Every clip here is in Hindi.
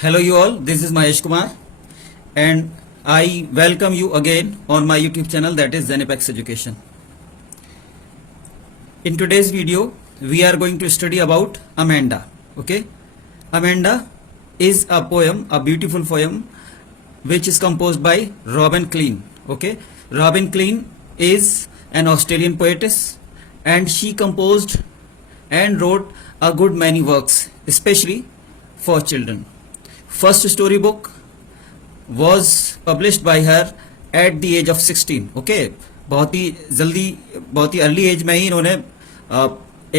Hello, you all. This is Mahesh Kumar, and I welcome you again on my YouTube channel, that is Zenepex Education. In today's video, we are going to study about Amanda. Okay, Amanda is a poem, a beautiful poem, which is composed by Robin Klein. Okay, Robin Klein is an Australian poetess, and she composed and wrote a good many works, especially for children. First storybook was published by her at the age of 16. Okay, बहुत ही जल्दी, बहुत ही अर्ली एज में ही इन्होंने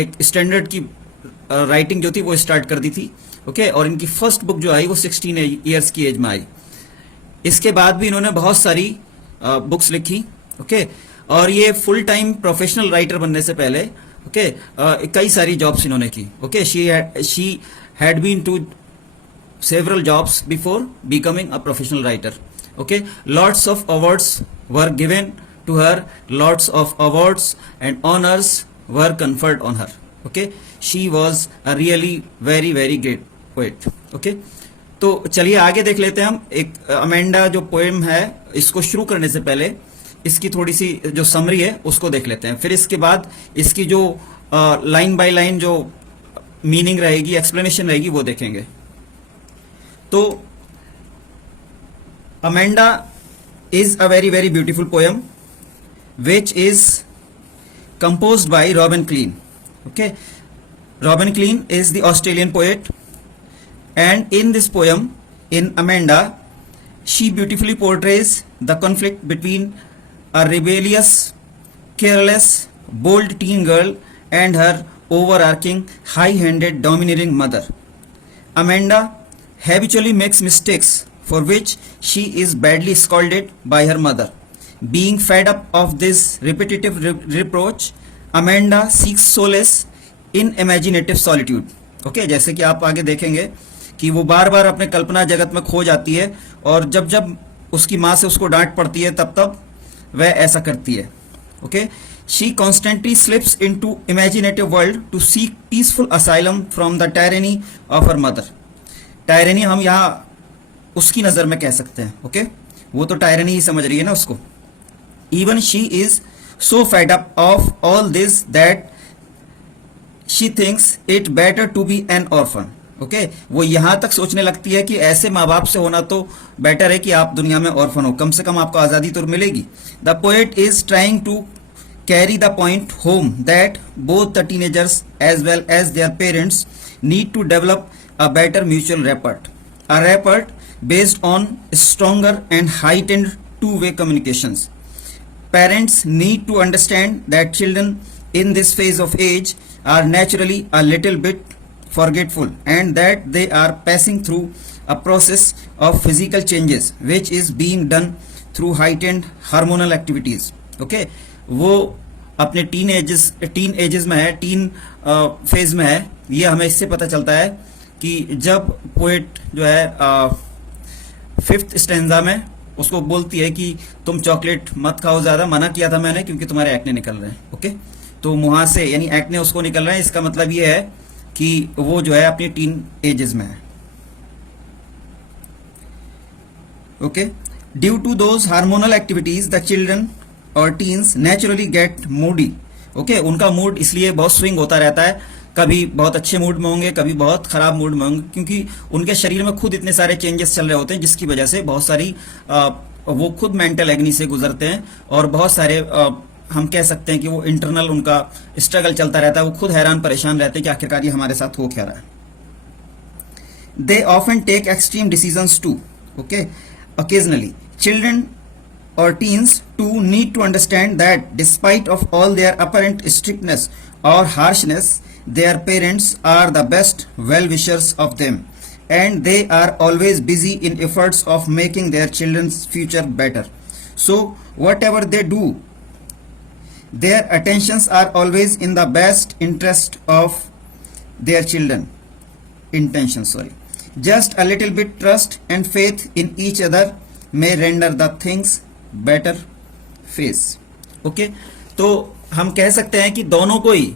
एक स्टैंडर्ड की राइटिंग जो थी वो स्टार्ट कर दी थी. ओके, और इनकी फर्स्ट बुक जो आई वो 16 ईयर्स की एज में आई. इसके बाद भी इन्होंने बहुत सारी बुक्स लिखी. ओके, और ये फुल टाइम प्रोफेशनल राइटर बनने से पहले कई सारी जॉब्स इन्होंने की. Okay, she had been to several jobs before becoming a professional writer. Okay, lots of awards were given to her, lots of awards and honors were conferred on her. Okay, she was a really very great poet. Okay, तो चलिए आगे देख लेते हैं हम. एक अमेंडा जो पोएम है, इसको शुरू करने से पहले इसकी थोड़ी सी जो समरी है उसको देख लेते हैं. फिर इसके बाद इसकी जो लाइन बाय लाइन जो मीनिंग रहेगी, एक्सप्लेनेशन रहेगी, वो देखेंगे. तो Amanda is a very beautiful poem which is composed by Robin Klein. Okay, Robin Klein is the Australian poet, and in this poem, in Amanda, she beautifully portrays the conflict between a rebellious, careless, bold teen girl and her overarching, high-handed, domineering mother. Amanda habitually makes mistakes for which she is badly scolded by her mother. Being fed up of this repetitive reproach, Amanda seeks solace in imaginative solitude. Okay, जैसे कि आप आगे देखेंगे कि वो बार बार अपने कल्पना जगत में खो जाती है, और जब जब उसकी माँ से उसको डांट पड़ती है तब तब वह ऐसा करती है. Okay, she constantly slips into imaginative world to seek peaceful asylum from the tyranny of her mother. Tyranny हम यहाँ उसकी नज़र में कह सकते हैं. ओके, वो तो टायरनी ही समझ रही है ना उसको. Even she is so fed up of all this that she thinks it better to be an orphan. Okay, वो यहाँ तक सोचने लगती है कि ऐसे माँ बाप से होना तो बेटर है कि आप दुनिया में ऑर्फन हो, कम से कम आपको आज़ादी तो मिलेगी. The poet is trying to carry the point home that both the teenagers as well as their parents need to develop a better mutual rapport based on stronger and heightened two-way communications. Parents need to understand that children in this phase of age are naturally a little bit forgetful, and that they are passing through a process of physical changes which is being done through heightened hormonal activities. Okay, वो अपने टीन एजेस में है, टीन फेज में है. ये हमें इससे पता चलता है कि जब पोएट जो है फिफ्थ स्टेंजा में उसको बोलती है कि तुम चॉकलेट मत खाओ ज़्यादा, मना किया था मैंने क्योंकि तुम्हारे एक्ने निकल रहे हैं. ओके, तो मुहां से यानी एक्ने उसको निकल रहे हैं. इसका मतलब ये है कि वो जो है अपनी टीन एजेस में है. Okay, due to those hormonal activities the children और teens naturally get moody. Okay, उनका मूड इसलिए बहुत स्विंग होता रहता है, कभी बहुत अच्छे मूड में होंगे, कभी बहुत खराब मूड में होंगे, क्योंकि उनके शरीर में खुद इतने सारे चेंजेस चल रहे होते हैं, जिसकी वजह से बहुत सारी वो खुद मेंटल एग्नी से गुजरते हैं, और बहुत सारे हम कह सकते हैं कि वो इंटरनल उनका स्ट्रगल चलता रहता है. वो खुद हैरान परेशान रहते हैं कि आखिरकार ये हमारे साथ हो क्या रहा है. They often take extreme decisions too. Okay, occasionally children or teens too need to understand that despite of all their apparent strictness or harshness, their parents are the best well-wishers of them, and they are always busy in efforts of making their children's future better. So whatever they do, their attentions are always in the best interest of their children. Intentions, sorry. Just a little bit trust and faith in each other may render the things better phase. Okay, तो हम कह सकते हैं कि दोनों को ही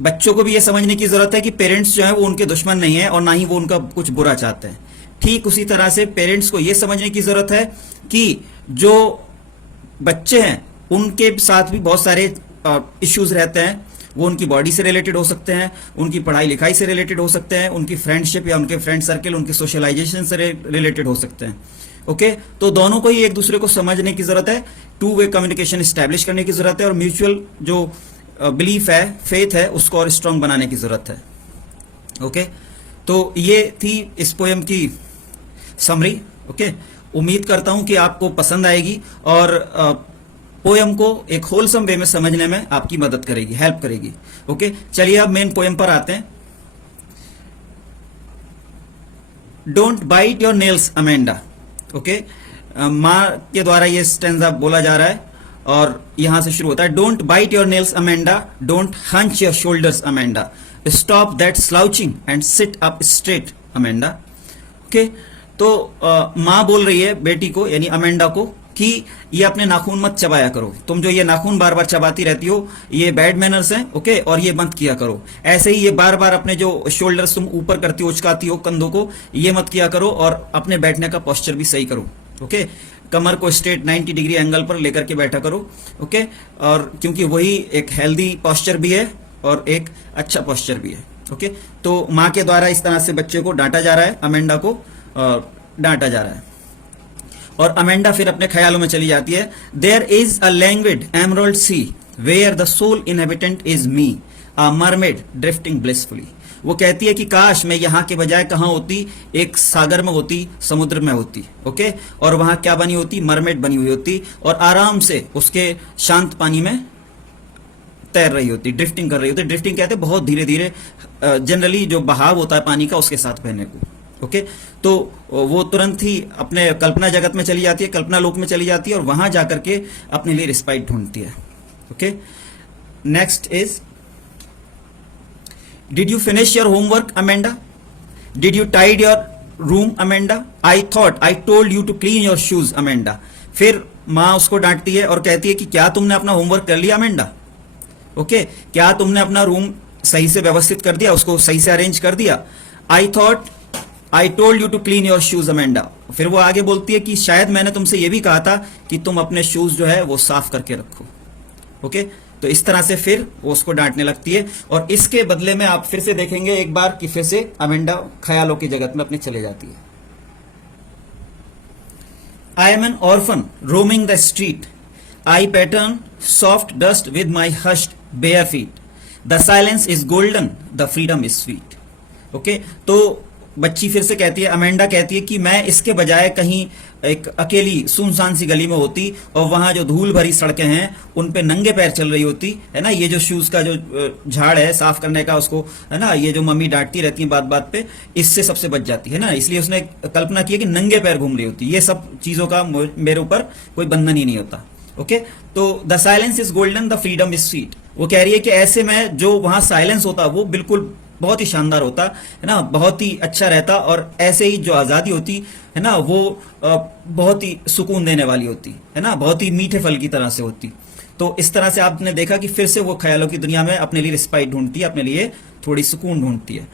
बच्चों को भी ये समझने की जरूरत है कि पेरेंट्स जो है वो उनके दुश्मन नहीं है और ना ही वो उनका कुछ बुरा चाहते हैं। ठीक उसी तरह से पेरेंट्स को ये समझने की जरूरत है कि जो बच्चे हैं उनके साथ भी बहुत सारे इश्यूज रहते हैं। वो उनकी बॉडी से रिलेटेड हो सकते हैं, उनकी पढ़ाई लिखाई से रिलेटेड हो सकते हैं, उनकी फ्रेंडशिप या उनके फ्रेंड सर्कल, उनके सोशलाइजेशन से रिलेटेड हो सकते हैं। ओके, तो दोनों को ही एक दूसरे को समझने की जरूरत है, टू वे कम्युनिकेशन स्टैब्लिश करने की जरूरत है और म्यूचुअल जो बिलीफ है, फेथ है, उसको और स्ट्रांग बनाने की जरूरत है। ओके, तो ये थी इस पोएम की समरी। ओके, उम्मीद करता हूं कि आपको पसंद आएगी और पोएम को एक होलसम वे में समझने में आपकी मदद करेगी, हेल्प करेगी। ओके, चलिए अब मेन पोएम पर आते हैं। Don't bite your nails Amanda. Okay, माँ के द्वारा ये स्टेंजा बोला जा रहा है और यहां से शुरू होता है। Don't bite your nails Amanda, don't hunch your shoulders Amanda, stop that slouching and sit up straight Amanda. Okay, तो माँ बोल रही है बेटी को यानी अमेंडा को कि ये अपने नाखून मत चबाया करो, तुम जो ये नाखून बार बार चबाती रहती हो ये बैड मैनर्स हैं। ओके, और ये मत किया करो। ऐसे ही ये बार बार अपने जो शोल्डर्स तुम ऊपर करती हो, उचकाती हो कंधों को, ये मत किया करो और अपने बैठने का पोस्चर भी सही करो। ओके, कमर को स्ट्रेट 90 डिग्री एंगल पर लेकर के बैठा करो। ओके, और क्योंकि वही एक हेल्दी पोस्चर भी है और एक अच्छा पोस्चर भी है। ओके, तो माँ के द्वारा इस तरह से बच्चे को डांटा जा रहा है, अमेंडा को डांटा जा रहा है। और अमेंडा फिर अपने ख्यालों में चली जाती है। There is a languid emerald sea where the sole inhabitant is me, a mermaid drifting blissfully. वो कहती है कि काश मैं यहाँ के बजाय कहाँ होती, एक सागर में होती, समुद्र में होती। ओके, और वहां क्या बनी होती, मरमेड बनी हुई होती और आराम से उसके शांत पानी में तैर रही होती, ड्रिफ्टिंग कर रही होती। ड्रिफ्टिंग कहते हैं बहुत धीरे धीरे, जनरली जो बहाव होता है पानी का उसके साथ बहने को। ओके, तो वो तुरंत ही अपने कल्पना जगत में चली जाती है, कल्पना लोक में चली जाती है और वहां जाकर के अपने लिए रिस्पाइट ढूंढती है। Okay, next is did you finish your homework Amanda, did you tidy your room Amanda, I thought I told you to clean your shoes Amanda. फिर माँ उसको डांटती है और कहती है कि क्या तुमने अपना होमवर्क कर लिया अमेंडा। ओके, क्या तुमने अपना रूम सही से व्यवस्थित कर दिया, उसको सही से अरेंज कर दिया। I thought I told you to clean your shoes Amanda. फिर वो आगे बोलती है कि शायद मैंने तुमसे ये भी कहा था कि तुम अपने शूज जो है वो साफ करके रखो। ओके, तो इस तरह से फिर वो उसको डांटने लगती है और इसके बदले में आप फिर से देखेंगे एक बार कि फिर से अमेंडा ख्यालों की जगत में अपने चले जाती है। I am N orphan roaming the street, I pattern soft dust with my hushed bare feet, the silence is golden the freedom is sweet. Okay, तो बच्ची फिर से कहती है, अमेंडा कहती है कि मैं इसके बजाय कहीं एक अकेली सुनसान सी गली में होती और वहां जो धूल भरी सड़कें हैं उन पे नंगे पैर चल रही होती है ना। ये जो शूज का जो झाड़ है साफ करने का, उसको है ना, ये जो मम्मी डांटती रहती है बात बात पे, इससे सबसे बच जाती है ना। इसलिए उसने कल्पना की है कि नंगे पैर घूम रही होती। ये सब चीजों का मेरे ऊपर कोई बंधन ही नहीं होता। ओके, तो the silence is golden the freedom is sweet. वो कह रही है कि ऐसे में जो वहां साइलेंस होता वो बिल्कुल बहुत ही शानदार होता है ना, बहुत ही अच्छा रहता और ऐसे ही जो आज़ादी होती है ना वो बहुत ही सुकून देने वाली होती है ना, बहुत ही मीठे फल की तरह से होती। तो इस तरह से आपने देखा कि फिर से वो ख्यालों की दुनिया में अपने लिए रिस्पाइट ढूंढती है, अपने लिए थोड़ी सुकून ढूंढती है।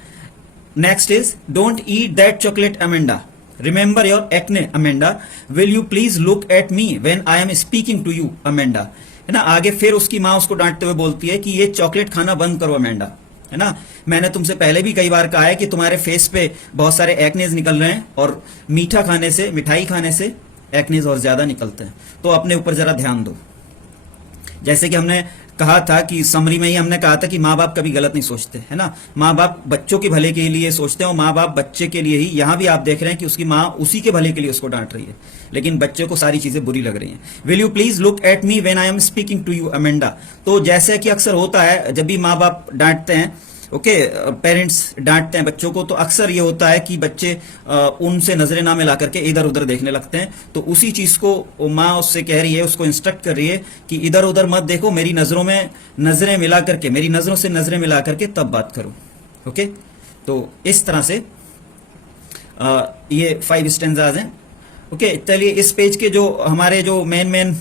Next is don't eat that chocolate Amanda, remember your acne Amanda, will you please look at me when I am speaking to you Amanda. है ना, आगे फिर उसकी माँ उसको डांटते हुए बोलती है कि ये चॉकलेट खाना बंद करो अमेंडा। है ना, मैंने तुमसे पहले भी कई बार कहा है कि तुम्हारे फेस पे बहुत सारे एक्नेज निकल रहे हैं और मीठा खाने से, मिठाई खाने से एक्नेज और ज्यादा निकलते हैं, तो अपने ऊपर जरा ध्यान दो। जैसे कि हमने कहा था कि समरी में ही हमने कहा था कि माँ बाप कभी गलत नहीं सोचते, है ना। माँ बाप बच्चों के भले के लिए सोचते हैं और माँ बाप बच्चे के लिए ही। यहाँ भी आप देख रहे हैं कि उसकी माँ उसी के भले के लिए उसको डांट रही है, लेकिन बच्चे को सारी चीजें बुरी लग रही हैं। Will you please look at me when I am speaking to you Amanda. तो जैसे कि अक्सर होता है जब भी माँ बाप डांटते हैं, ओके, पेरेंट्स डांटते हैं बच्चों को, तो अक्सर ये होता है कि बच्चे उनसे नजरें ना मिला करके इधर उधर देखने लगते हैं। तो उसी चीज को माँ उससे कह रही है, उसको इंस्ट्रक्ट कर रही है कि इधर उधर मत देखो, मेरी नजरों में नजरें मिला करके, मेरी नजरों से नजरें मिला करके तब बात करो। ओके, तो इस तरह से ये 5 स्टेंजाज हैं। ओके, चलिए इस पेज के जो हमारे जो मेन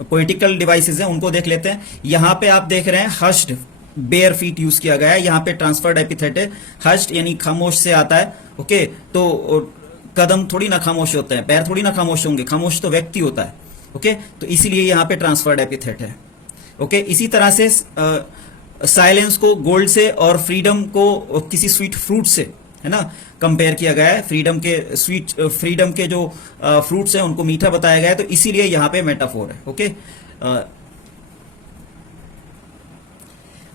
पोइटिकल डिवाइसेस हैं उनको देख लेते हैं। यहाँ पे आप देख रहे हैं हश्ड बेयर फीट यूज किया गया है। यहाँ पे ट्रांसफर्ड एपिथेट है, हश्ड यानी खामोश से आता है। ओके, तो कदम थोड़ी ना खामोश होते हैं, पैर थोड़ी ना खामोश होंगे, खामोश तो व्यक्ति होता है। ओके, तो इसीलिए यहाँ पे ट्रांसफर्ड एपिथेट है। ओके, इसी तरह से साइलेंस को गोल्ड से और फ्रीडम को किसी स्वीट फ्रूट से, है ना, कंपेयर किया गया है। फ्रीडम के जो फ्रूट्स हैं उनको मीठा बताया गया है, तो इसीलिए यहाँ पे मेटाफोर है। ओके,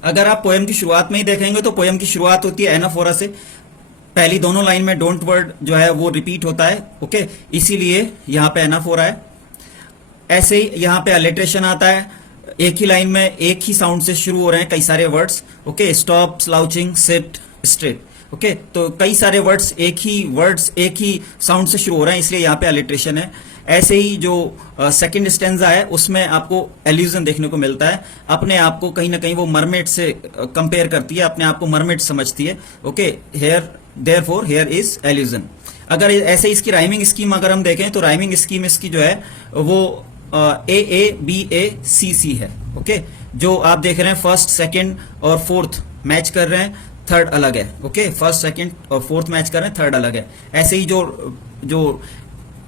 अगर आप पोएम की शुरुआत में ही देखेंगे तो पोएम की शुरुआत होती है एनाफोरा से। पहली दोनों लाइन में डोंट वर्ड जो है वो रिपीट होता है। ओके, इसीलिए यहाँ पे एनाफोरा है। ऐसे ही यहाँ पे अलिटरेशन आता है, एक ही लाइन में एक ही साउंड से शुरू हो रहे हैं कई सारे words. Okay, stop, slouching, sit, straight. Okay, तो कई सारे वर्ड्स एक ही साउंड से शुरू हो रहे हैं, इसलिए यहाँ पे अलिटरेशन है। ऐसे ही जो सेकंड स्टेंजा है उसमें आपको एल्यूजन देखने को मिलता है। अपने आप को कहीं ना कहीं वो मरमेड से कंपेयर करती है, अपने आप को मरमेड समझती है। Okay, hair therefore hair is allusion. अगर ऐसे इसकी राइमिंग स्कीम अगर हम देखें तो राइमिंग स्कीम इसकी जो है वो AABACC है। ओके, जो आप देख रहे हैं फर्स्ट, सेकंड और फोर्थ मैच कर रहे हैं, थर्ड अलग है। ओके, फर्स्ट, सेकंड और फोर्थ मैच कर रहे हैं, थर्ड अलग है। ऐसे ही जो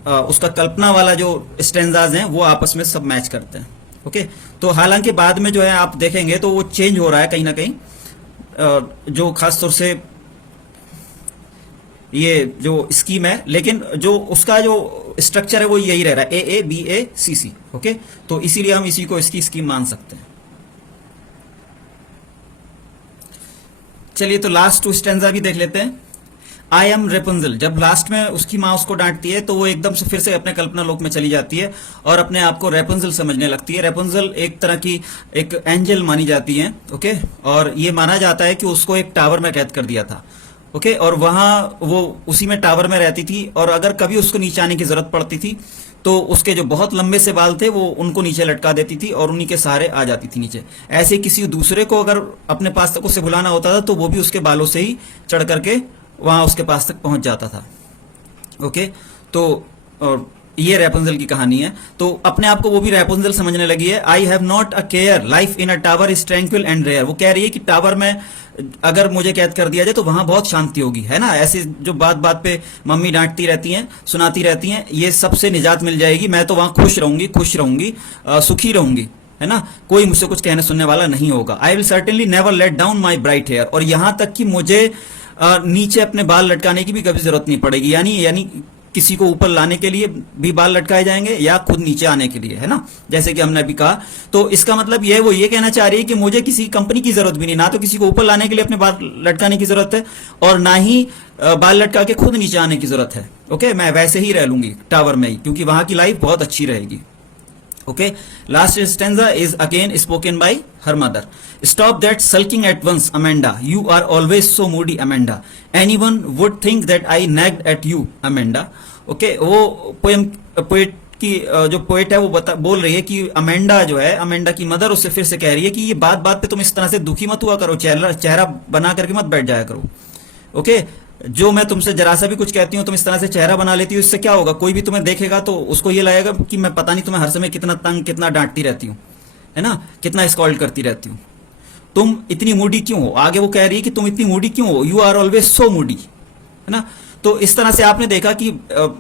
उसका कल्पना वाला जो स्टेंजाज हैं वो आपस में सब मैच करते हैं। ओके, तो हालांकि बाद में जो है आप देखेंगे तो वो चेंज हो रहा है कहीं ना कहीं, जो खासतौर से ये जो स्कीम है, लेकिन जो उसका जो स्ट्रक्चर है वो यही रह रहा है, AABACC। ओके, तो इसीलिए हम इसी को इसकी स्कीम मान सकते हैं। चलिए, तो लास्ट टू स्टेंजा भी देख लेते हैं। आई एम रेपुंजल, जब लास्ट में उसकी माँ उसको डांटती है तो वो एकदम से फिर से अपने कल्पना लोक में चली जाती है और अपने आप को रेपुंजल समझने लगती है। रेपुंजल एक तरह की एक एंजल मानी जाती है। ओके, और ये माना जाता है कि उसको एक टावर में कैद कर दिया था। ओके, और वहां वो उसी में टावर में रहती थी, और अगर कभी उसको नीचे आने की जरूरत पड़ती थी तो उसके जो बहुत लंबे से बाल थे वो उनको नीचे लटका देती थी और उन्हीं के सहारे आ जाती थी नीचे। ऐसे किसी दूसरे को अगर अपने पास तक उसे बुलाना होता था तो वो भी उसके बालों से ही चढ़ करके वहां उसके पास तक पहुंच जाता था। ओके, तो और ये रैपुंजल की कहानी है। तो अपने आप को वो भी रैपुंजल समझने लगी है। I have not a care, life in a tower is tranquil and rare. वो कह रही है कि टावर में अगर मुझे कैद कर दिया जाए तो वहां बहुत शांति होगी, है ना। ऐसे जो बात बात पे मम्मी डांटती रहती हैं, सुनाती रहती हैं, ये सबसे निजात मिल जाएगी। मैं तो वहां खुश रहूंगी, सुखी रहूंगी, है ना। कोई मुझसे कुछ कहने सुनने वाला नहीं होगा। I will certainly never let down my bright hair, और यहां तक कि मुझे नीचे अपने बाल लटकाने की भी कभी जरूरत नहीं पड़ेगी। यानी किसी को ऊपर लाने के लिए भी बाल लटकाए जाएंगे या खुद नीचे आने के लिए, है ना, जैसे कि हमने अभी कहा। तो इसका मतलब ये वो ये कहना चाह रही है कि मुझे किसी कंपनी की जरूरत भी नहीं, ना तो किसी को ऊपर लाने के लिए अपने बाल लटकाने की जरूरत है और ना ही बाल लटका के खुद नीचे आने की जरूरत है। ओके, मैं वैसे ही रह लूंगी टावर में ही, क्योंकि वहां की लाइफ बहुत अच्छी रहेगी। Okay, last stanza is again spoken by her mother. Stop that sulking at once, Amanda. You are always so moody, Amanda. Anyone would think that I nagged at you, Amanda. Okay, वो पोएट की जो पोएट है वो बोल रही है कि अमेंडा जो है, अमेंडा की मदर उससे फिर से कह रही है कि ये बात बात पे तुम इस तरह से दुखी मत हुआ करो, चेहरा बना करके मत बैठ जाया करो। ओके, जो मैं तुमसे जरा सा भी कुछ कहती हूँ तुम इस तरह से चेहरा बना लेती हो, इससे क्या होगा, कोई भी तुम्हें देखेगा तो उसको ये लगेगा कि मैं पता नहीं तुम्हें हर समय कितना तंग, कितना डांटती रहती हूँ, है ना, कितना स्कॉल्ड करती रहती हूँ। तुम इतनी मूडी क्यों हो, आगे वो कह रही है कि तुम इतनी मूडी क्यों हो, you are always so moody, है ना। तो इस तरह से आपने देखा कि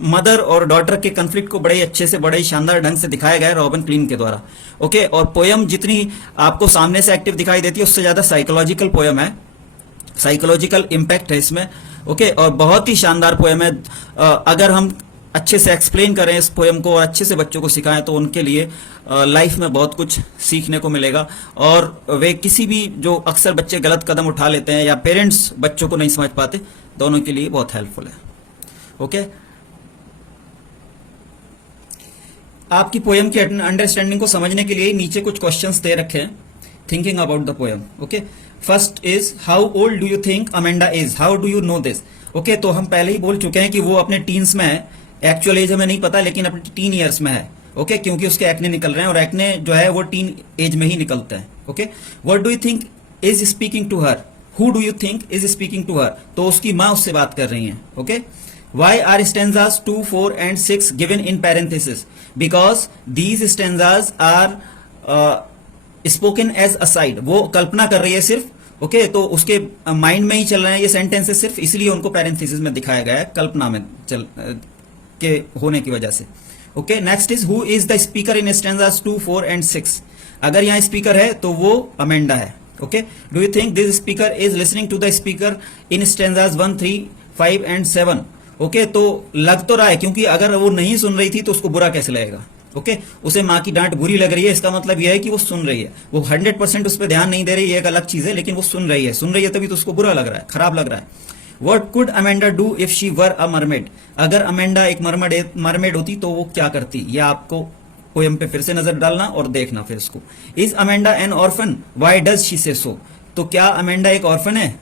मदर और डॉटर के कन्फ्लिक्ट को बड़े अच्छे से, बड़े शानदार ढंग से दिखाया गया है रॉबिन क्लीन के द्वारा। ओके, और पोयम जितनी आपको सामने से एक्टिव दिखाई देती है उससे ज्यादा साइकोलॉजिकल पोयम है, साइकोलॉजिकल इम्पैक्ट है इसमें। ओके, और बहुत ही शानदार पोयम है। अगर हम अच्छे से एक्सप्लेन करें इस पोयम को और अच्छे से बच्चों को सिखाएं तो उनके लिए लाइफ में बहुत कुछ सीखने को मिलेगा। और वे किसी भी, जो अक्सर बच्चे गलत कदम उठा लेते हैं या पेरेंट्स बच्चों को नहीं समझ पाते, दोनों के लिए बहुत हेल्पफुल है। ओके, आपकी पोयम की अंडरस्टैंडिंग को समझने के लिए नीचे कुछ क्वेश्चंस दे रखे हैं, thinking about the poem. Okay, first is how old do you think Amanda is, how do you no this. Okay, तो हम पहले ही बोल चुके हैं कि वो अपने टीन्स में है, एक्चुअल एज हमें नहीं पता लेकिन अपने टीन ईयर्स में है। ओके, क्योंकि उसके एक्ने निकल रहे हैं और एक्ने जो है वो टीन एज में ही निकलते हैं। Okay, what do you think is speaking to her, who do you think is speaking to her, तो उसकी माँ उससे बात कर रही हैं। Okay, why are stanzas 2, 4 and 6 given in parenthesis, because these stanzas are spoken as aside, वो कल्पना कर रही है सिर्फ, ओके तो उसके माइंड में ही चल रहे हैं ये सेंटेंसेस सिर्फ, इसलिए उनको पैरेंथेसिस में दिखाया गया है, कल्पना में के होने की वजह से। Okay next is who is the speaker in stanzas 2, 4 and 6। अगर यहाँ स्पीकर है तो वो अमेंडा है। Okay do you think this speaker is listening to the speaker in stanzas 1, 3, 5 and 7। Okay तो लग तो रहा है, क्योंकि अगर वो नहीं सुन रही थी तो उसको बुरा कैसे लगेगा। ओके उसे माँ की डांट बुरी लग रही है, इसका मतलब यह है कि वो सुन रही है, वो 100% उस पर ध्यान नहीं दे रही है, एक अलग चीज है, लेकिन वो सुन रही है तभी तो उसको बुरा लग रहा है, खराब लग रहा है। What could Amanda do if she were a mermaid? अगर अमेंडा एक मरमेड होती तो वो क्या करती, ये आपको पोएम पे फिर से नजर डालना और देखना फिर इसको। Is Amanda an orphan? Why does she say so? तो क्या अमेंडा एक ऑर्फन है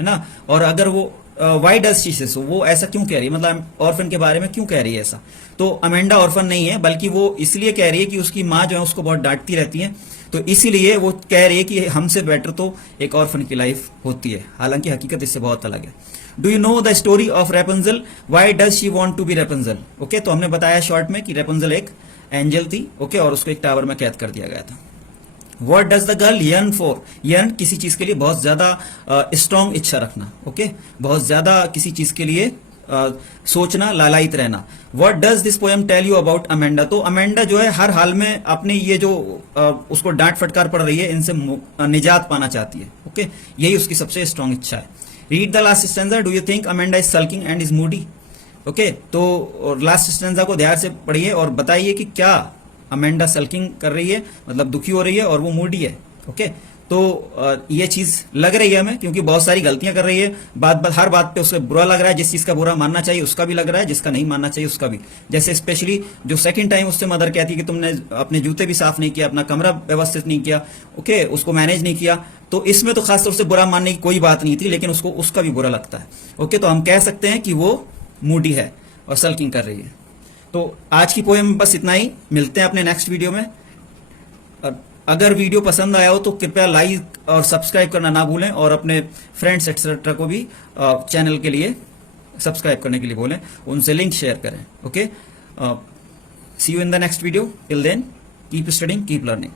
ना, और अगर वो वाई डज शी से सो, वो ऐसा क्यों कह रही है, मतलब ऑर्फन के बारे में क्यों कह रही है ऐसा। तो अमेंडा ऑर्फन नहीं है, बल्कि वो इसलिए कह रही है कि उसकी माँ जो है उसको बहुत डांटती रहती है, तो इसीलिए वो कह रही है कि हमसे बेटर तो एक ऑर्फन की लाइफ होती है, हालांकि हकीकत इससे बहुत अलग है। Do you know the story of Rapunzel? Why does she want to be Rapunzel? Okay तो हमने बताया शॉर्ट में कि रेपुंजल एक एंजल थी, ओके और उसको एक टावर में कैद कर दिया गया था। What does the girl yearn for? yearn किसी चीज के लिए बहुत ज्यादा स्ट्रॉन्ग इच्छा रखना, ओके बहुत ज्यादा किसी चीज के लिए सोचना, लालायित रहना। What does this poem tell you about Amanda? तो अमेंडा जो है हर हाल में अपने ये जो उसको डांट फटकार पड़ रही है इनसे निजात पाना चाहती है, ओके यही उसकी सबसे स्ट्रॉन्ग इच्छा है। Read the last stanza. Do you think Amanda is sulking and is Moody? Okay तो लास्ट स्टैंजा को ध्यान से पढ़िए और बताइए कि क्या अमेंडा सल्किंग कर रही है, मतलब दुखी हो रही है और वो मूडी है। ओके तो ये चीज लग रही है हमें, क्योंकि बहुत सारी गलतियां कर रही है, हर बात पे उसे बुरा लग रहा है, जिस चीज का बुरा मानना चाहिए उसका भी लग रहा है, जिसका नहीं मानना चाहिए उसका भी। जैसे स्पेशली जो सेकंड टाइम उससे मदर कहती है कि तुमने अपने जूते भी साफ नहीं किया, अपना कमरा व्यवस्थित नहीं किया, ओके उसको मैनेज नहीं किया, तो इसमें तो खासतौर से बुरा मानने की कोई बात नहीं थी, लेकिन उसको उसका भी बुरा लगता है। ओके तो हम कह सकते हैं कि वो मूडी है और सल्किंग कर रही है। तो आज की पोएम बस इतना ही, मिलते हैं अपने नेक्स्ट वीडियो में। अगर वीडियो पसंद आया हो तो कृपया लाइक और सब्सक्राइब करना ना भूलें, और अपने फ्रेंड्स एक्सेट्रा को भी चैनल के लिए सब्सक्राइब करने के लिए बोलें, उनसे लिंक शेयर करें। Okay see you in the next video, till then keep studying, keep learning.